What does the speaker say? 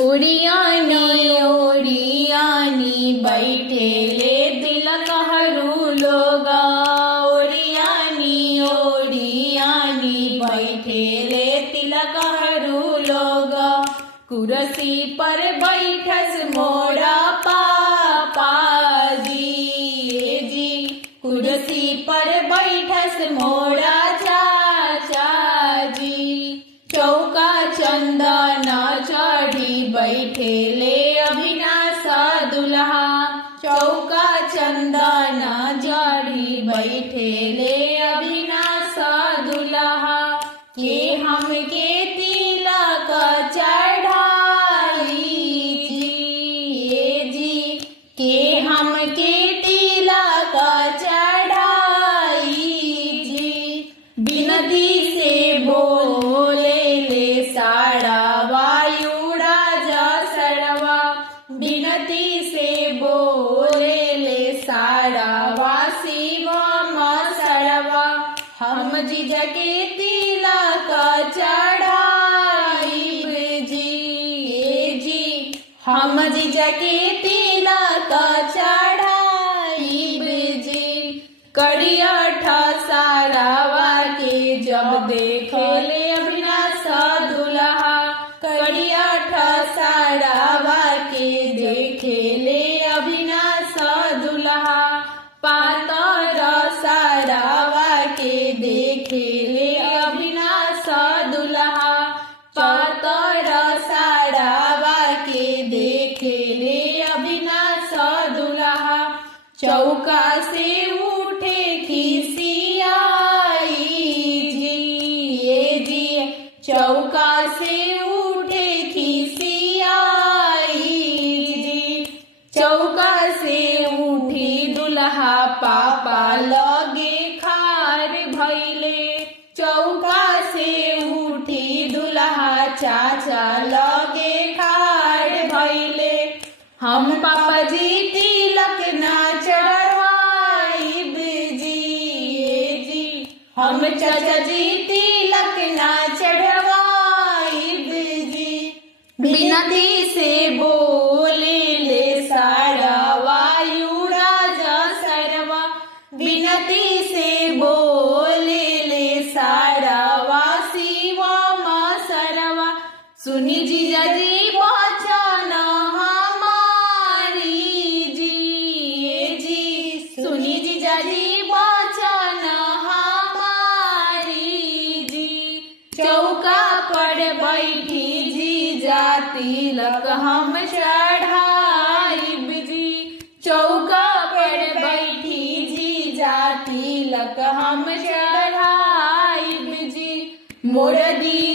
उड़ियानी उड़ियानी बैठेले तिलक हरू लोगा। उड़ियानी उड़ियानी बैठेले तिलक हरू लोगा। कुर्सी पर बैठस मोड़ा पापाजी जी। कुर्सी पर बैठस मोड़ा चाचाजी। चौका चंदन चढ़ी बैठेले अविनाश दुल्हा। चौका चंदन चढ़ी बैठेले अविनाश दुल्हा। के हमके तिलक चढ़ाई जी। के हमके तिलक चढ़ाई जी। बिनती से बोले ले साड़ा वायुड़ा जा सरवा। बिनती से बोले ले साड़ा वासी सरवा। हम जीजा के तिलक चढ़ाई जी। हम जीजा के तिलक चढ़ाई जी। करिया सारावा के जब देखेले अविनाश दुल्हा। करिया सारावा के देखेले अविनाश दुल्हा। पातर सारावा के देखेले अविनाश दुल्हा। पातर सारावा के देखेले अविनाश दुल्हा। चौका से उठे खिसियाई जी। चौका से उठे खिसियाई जी। चौका से उठी दुल्हा पापा लगे खार भैले। चौका से उठी दुल्हा चाचा लगे खार भैले। हम पापा जी तिलक ना चढ़वाई जी। हम चाचा जी तिलक ना चढ़वाई जी। बिनती से बोले ले साड़ा वायुड़ा जा सरवा। बिनती से बोले ले साड़ा वासी सरवा। सुनी जीजा जी वचन हमारी जी। सुनी जीजा जी वचन हमारी जी। चौका पर बैठी जीजा तिलक हम चढ़ाई जी। चौका पर बैठी जीजा तिलक हम चढ़ाई जी। मोर दी